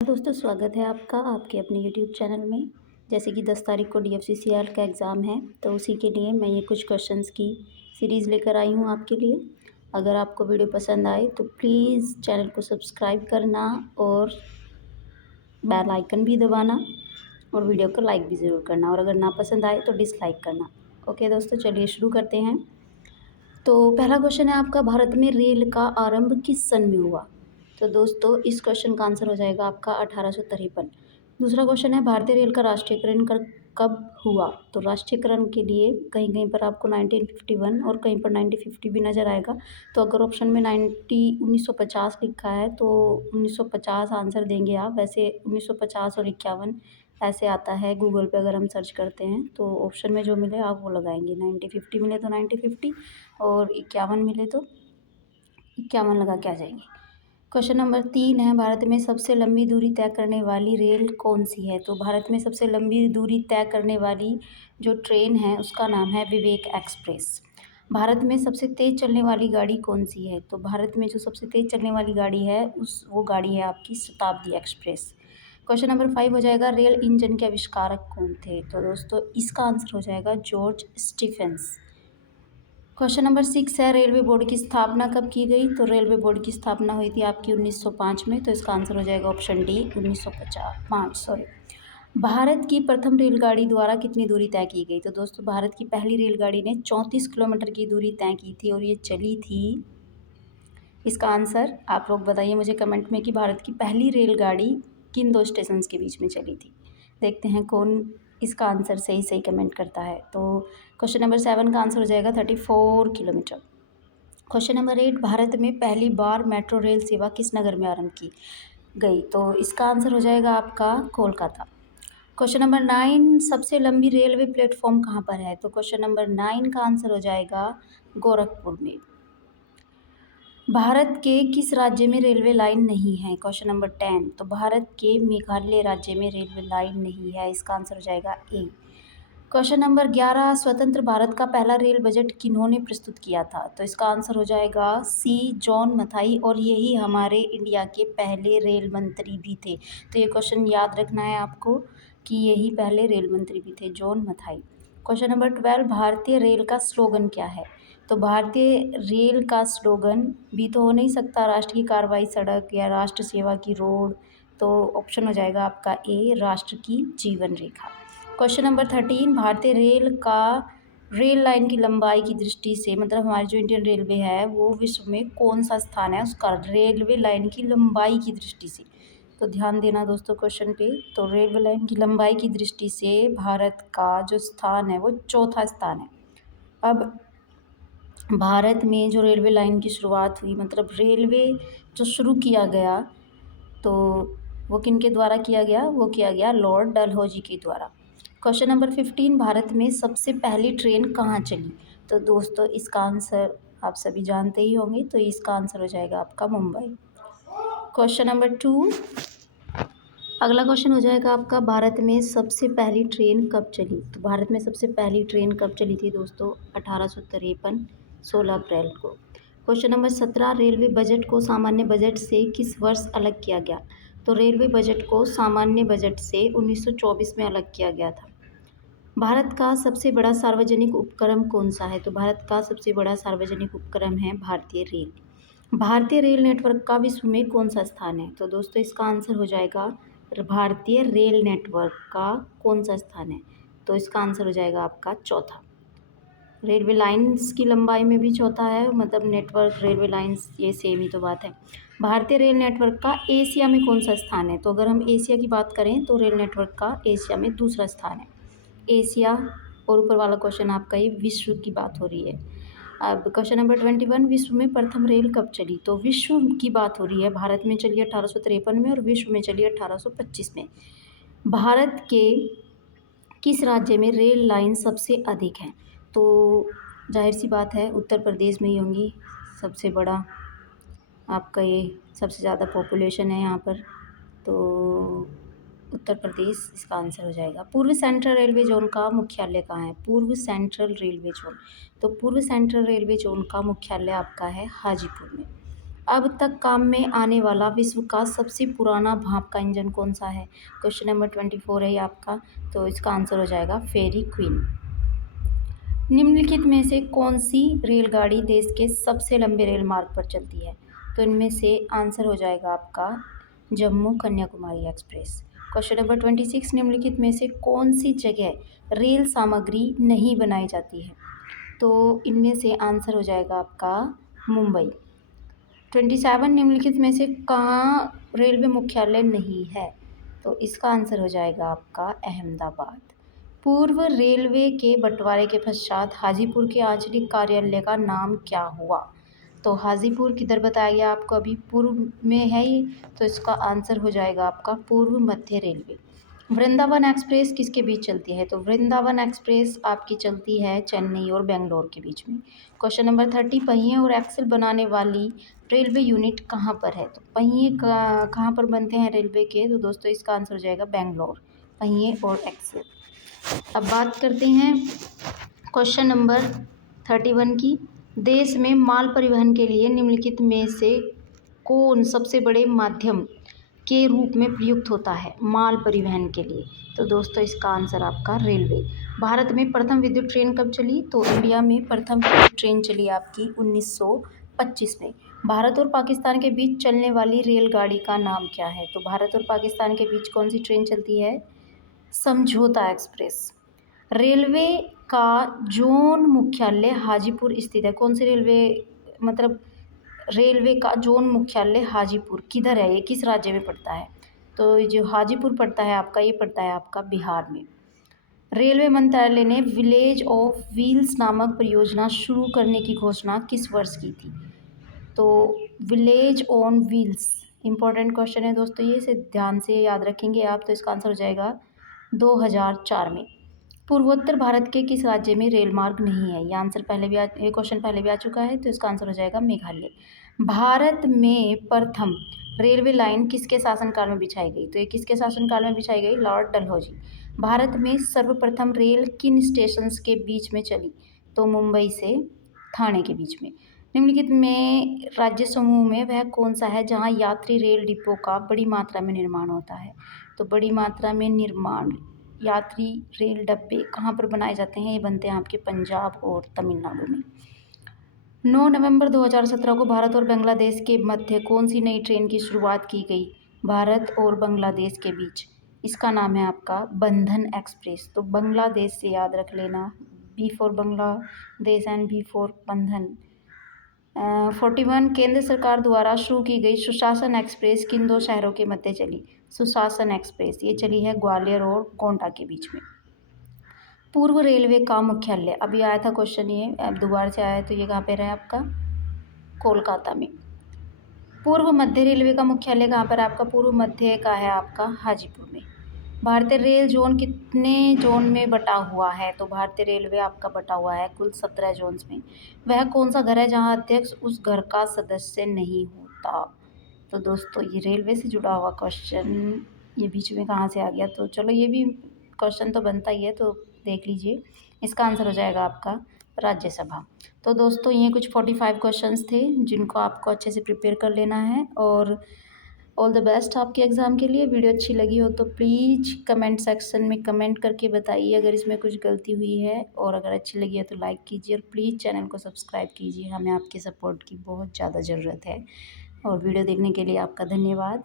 दोस्तों स्वागत है आपका आपके अपने यूट्यूब चैनल में। जैसे कि 10 तारीख को DFCCR का एग्ज़ाम है, तो उसी के लिए मैं ये कुछ क्वेश्चंस की सीरीज़ लेकर आई हूँ आपके लिए। अगर आपको वीडियो पसंद आए तो प्लीज़ चैनल को सब्सक्राइब करना और बेल आइकन भी दबाना और वीडियो को लाइक भी ज़रूर करना, और अगर ना पसंद आए तो डिसलाइक करना। ओके दोस्तों, चलिए शुरू करते हैं। तो पहला क्वेश्चन है आपका, भारत में रेल का आरंभ किस सन में हुआ? तो दोस्तों इस क्वेश्चन का आंसर हो जाएगा आपका 1853। दूसरा क्वेश्चन है, भारतीय रेल का राष्ट्रीयकरण कब हुआ? तो राष्ट्रीयकरण के लिए कहीं कहीं पर आपको 1951 और कहीं पर 1950 भी नज़र आएगा। तो अगर ऑप्शन में 1950 लिखा है तो 1950 आंसर देंगे आप। वैसे 1950 और 51 ऐसे आता है गूगल पे, अगर हम सर्च करते हैं तो ऑप्शन में जो मिले आप वो लगाएंगे। 1950 मिले तो 1950 और 51 मिले तो 51 लगा के आ जाएंगे। क्वेश्चन नंबर 3 है, भारत में सबसे लंबी दूरी तय करने वाली रेल कौन सी है? तो भारत में सबसे लंबी दूरी तय करने वाली जो ट्रेन है उसका नाम है विवेक एक्सप्रेस। भारत में सबसे तेज़ चलने वाली गाड़ी कौन सी है? तो भारत में जो सबसे तेज़ चलने वाली गाड़ी है वो गाड़ी है आपकी शताब्दी एक्सप्रेस। क्वेश्चन नंबर 5 हो जाएगा, रेल इंजन के आविष्कारक कौन थे? तो दोस्तों इसका आंसर हो जाएगा जॉर्ज स्टीफेंस। क्वेश्चन नंबर 6 है, रेलवे बोर्ड की स्थापना कब की गई? तो रेलवे बोर्ड की स्थापना हुई थी आपकी 1905 में। तो इसका आंसर हो जाएगा ऑप्शन डी 1905 सॉरी। भारत की प्रथम रेलगाड़ी द्वारा कितनी दूरी तय की गई? तो दोस्तों भारत की पहली रेलगाड़ी ने 34 किलोमीटर की दूरी तय की थी और ये चली थी। इसका आंसर आप लोग बताइए मुझे कमेंट में कि भारत की पहली रेलगाड़ी किन दो स्टेशन के बीच में चली थी। देखते हैं कौन इसका आंसर सही सही कमेंट करता है। तो क्वेश्चन नंबर 7 का आंसर हो जाएगा 34 किलोमीटर। क्वेश्चन नंबर 8, भारत में पहली बार मेट्रो रेल सेवा किस नगर में आरंभ की गई? तो इसका आंसर हो जाएगा आपका कोलकाता। क्वेश्चन नंबर 9, सबसे लंबी रेलवे प्लेटफॉर्म कहाँ पर है? तो क्वेश्चन नंबर 9 का आंसर हो जाएगा गोरखपुर में। भारत के किस राज्य में रेलवे लाइन नहीं है? क्वेश्चन नंबर 10, तो भारत के मेघालय राज्य में रेलवे लाइन नहीं है। इसका आंसर हो जाएगा ए। क्वेश्चन नंबर 11, स्वतंत्र भारत का पहला रेल बजट किन्होंने प्रस्तुत किया था? तो इसका आंसर हो जाएगा सी जॉन मथाई, और यही हमारे इंडिया के पहले रेल मंत्री भी थे। तो ये क्वेश्चन याद रखना है आपको कि यही पहले रेल मंत्री भी थे, जॉन मथाई। क्वेश्चन नंबर 12, भारतीय रेल का स्लोगन क्या है? तो भारतीय रेल का स्लोगन भी तो हो नहीं सकता राष्ट्र की कार्रवाई सड़क या राष्ट्र सेवा की रोड। तो ऑप्शन हो जाएगा आपका ए, राष्ट्र की जीवन रेखा। क्वेश्चन नंबर 13, भारतीय रेल का रेल लाइन की लंबाई की दृष्टि से, मतलब हमारी जो इंडियन रेलवे है वो विश्व में कौन सा स्थान है उसका रेलवे लाइन की लंबाई की दृष्टि से? तो ध्यान देना दोस्तों क्वेश्चन पे। तो रेलवे लाइन की लंबाई की दृष्टि से भारत का जो स्थान है वो चौथा स्थान है। अब भारत में जो रेलवे लाइन की शुरुआत हुई, मतलब रेलवे जो शुरू किया गया, तो वो किन के द्वारा किया गया? वो किया गया लॉर्ड डलहौजी के द्वारा। क्वेश्चन नंबर 15, भारत में सबसे पहली ट्रेन कहाँ चली? तो दोस्तों इसका आंसर आप सभी जानते ही होंगे, तो इसका आंसर हो जाएगा आपका मुंबई। क्वेश्चन नंबर 2, अगला क्वेश्चन हो जाएगा आपका, भारत में सबसे पहली ट्रेन कब चली? तो भारत में सबसे पहली ट्रेन कब चली थी दोस्तों? 1853 16 अप्रैल को। क्वेश्चन नंबर 17, रेलवे बजट को सामान्य बजट से किस वर्ष अलग किया गया? तो रेलवे बजट को सामान्य बजट से 1924 में अलग किया गया था। भारत का सबसे बड़ा सार्वजनिक उपक्रम कौन सा है? तो भारत का सबसे बड़ा सार्वजनिक उपक्रम है भारतीय रेल। भारतीय रेल नेटवर्क का विश्व में कौन सा स्थान है? तो दोस्तों इसका आंसर हो जाएगा भारतीय रेल नेटवर्क का कौन सा स्थान है? तो इसका आंसर हो जाएगा आपका चौथा। रेलवे लाइंस की लंबाई में भी चौथा है, मतलब नेटवर्क रेलवे लाइंस ये सेम ही तो बात है। भारतीय रेल नेटवर्क का एशिया में कौन सा स्थान है? तो अगर हम एशिया की बात करें तो रेल नेटवर्क का एशिया में दूसरा स्थान है। एशिया और ऊपर वाला क्वेश्चन आपका ये विश्व की बात हो रही है। अब क्वेश्चन नंबर 21, विश्व में प्रथम रेल कब चली? तो विश्व की बात हो रही है, भारत में चली 1853 में और विश्व में चली 1825 में। भारत के किस राज्य में रेल लाइन सबसे अधिक है? तो जाहिर सी बात है उत्तर प्रदेश में ही होंगी। सबसे बड़ा आपका ये सबसे ज़्यादा पॉपुलेशन है यहाँ पर, तो उत्तर प्रदेश इसका आंसर हो जाएगा। पूर्व सेंट्रल रेलवे जोन का मुख्यालय कहाँ है? पूर्व सेंट्रल रेलवे जोन, तो पूर्व सेंट्रल रेलवे जोन का मुख्यालय आपका है हाजीपुर में। अब तक काम में आने वाला विश्व का सबसे पुराना भाप का इंजन कौन सा है? क्वेश्चन नंबर 24 है ये आपका, तो इसका आंसर हो जाएगा फेरी क्वीन। निम्नलिखित में से कौन सी रेलगाड़ी देश के सबसे लंबे रेल मार्ग पर चलती है? तो इनमें से आंसर हो जाएगा आपका Jammu Kanyakumari express. Question number 26, निम्नलिखित में से कौन सी जगह रेल सामग्री नहीं बनाई जाती है? तो इनमें से आंसर हो जाएगा आपका मुंबई। 27, निम्नलिखित में से कहाँ रेलवे मुख्यालय नहीं है? तो इसका आंसर हो जाएगा आपका अहमदाबाद। पूर्व रेलवे के बंटवारे के पश्चात हाजीपुर के आंचलिक कार्यालय का नाम क्या हुआ? तो हाजीपुर किधर बताया गया आपको, अभी पूर्व में है ये, तो इसका आंसर हो जाएगा आपका पूर्व मध्य रेलवे। वृंदावन एक्सप्रेस किसके बीच चलती है? तो वृंदावन एक्सप्रेस आपकी चलती है चेन्नई और बेंगलोर के बीच में। क्वेश्चन नंबर 30, पहिए और एक्सल बनाने वाली रेलवे यूनिट कहाँ पर है? तो पहिए कहाँ पर बनते हैं रेलवे के? तो दोस्तों इसका आंसर हो जाएगा बेंगलोर, पहिए और एक्सल। अब बात करते हैं क्वेश्चन नंबर 31 की। देश में माल परिवहन के लिए निम्नलिखित में से कौन सबसे बड़े माध्यम के रूप में प्रयुक्त होता है माल परिवहन के लिए? तो दोस्तों इसका आंसर आपका रेलवे। भारत में प्रथम विद्युत ट्रेन कब चली? तो इंडिया में प्रथम विद्युत ट्रेन चली आपकी 1925 में। भारत और पाकिस्तान के बीच चलने वाली रेलगाड़ी का नाम क्या है? तो भारत और पाकिस्तान के बीच कौन सी ट्रेन चलती है? समझौता एक्सप्रेस। रेलवे का जोन मुख्यालय हाजीपुर स्थित है। कौन सी रेलवे, मतलब रेलवे का जोन मुख्यालय हाजीपुर किधर है, ये किस राज्य में पड़ता है? तो ये जो हाजीपुर पड़ता है आपका, ये पड़ता है आपका बिहार में। रेलवे मंत्रालय ने विलेज ऑफ व्हील्स नामक परियोजना शुरू करने की घोषणा किस वर्ष की थी? तो village on wheels important question है दोस्तों, ये इसे ध्यान से याद रखेंगे आप, तो इसका आंसर हो जाएगा 2004 में। पूर्वोत्तर भारत के किस राज्य में रेल मार्ग नहीं है? ये आंसर पहले भी ये क्वेश्चन पहले भी आ चुका है, तो इसका आंसर हो जाएगा मेघालय। भारत में प्रथम रेलवे लाइन किसके शासनकाल में बिछाई गई? तो ये किसके शासनकाल में बिछाई गई? लॉर्ड डलहौजी। भारत में सर्वप्रथम रेल किन स्टेशन के बीच में चली? तो मुंबई से ठाणे के बीच में। निम्नलिखित में राज्य समूह में वह कौन सा है जहां यात्री रेल डिपो का बड़ी मात्रा में निर्माण होता है? तो बड़ी मात्रा में निर्माण यात्री रेल डब्बे कहाँ पर बनाए जाते हैं? ये बनते हैं आपके पंजाब और तमिलनाडु में। 9 नवंबर 2017 को भारत और बांग्लादेश के मध्य कौन सी नई ट्रेन की शुरुआत की गई भारत और बांग्लादेश के बीच? इसका नाम है आपका बंधन एक्सप्रेस। तो बांग्लादेश से याद रख लेना, B for Bangladesh and B for Bandhan. 41, केंद्र सरकार द्वारा शुरू की गई सुशासन एक्सप्रेस किन दो शहरों के मध्य चली? सुशासन एक्सप्रेस ये चली है ग्वालियर और गोंडा के बीच में। पूर्व रेलवे का मुख्यालय, अभी आया था क्वेश्चन, ये अब दोबारा से आया है, तो ये कहाँ पे रहा है आपका? कोलकाता में। पूर्व मध्य रेलवे का मुख्यालय कहाँ पर है आपका? पूर्व मध्य का है आपका हाजीपुर में। भारतीय रेल जोन कितने जोन में बटा हुआ है? तो भारतीय रेलवे आपका बटा हुआ है कुल 17 जोन्स में। वह कौन सा घर है जहां अध्यक्ष उस घर का सदस्य नहीं होता? तो दोस्तों ये रेलवे से जुड़ा हुआ क्वेश्चन, ये बीच में कहाँ से आ गया? तो चलो ये भी क्वेश्चन तो बनता ही है, तो देख लीजिए। इसका आंसर हो जाएगा आपका राज्यसभा। तो दोस्तों ये कुछ 45 क्वेश्चंस थे जिनको आपको अच्छे से प्रिपेयर कर लेना है, और ऑल द बेस्ट आपके एग्ज़ाम के लिए। वीडियो अच्छी लगी हो तो प्लीज़ कमेंट सेक्शन में कमेंट करके बताइए अगर इसमें कुछ गलती हुई है, और अगर अच्छी लगी है तो लाइक कीजिए और प्लीज़ चैनल को सब्सक्राइब कीजिए। हमें आपके सपोर्ट की बहुत ज़्यादा ज़रूरत है, और वीडियो देखने के लिए आपका धन्यवाद।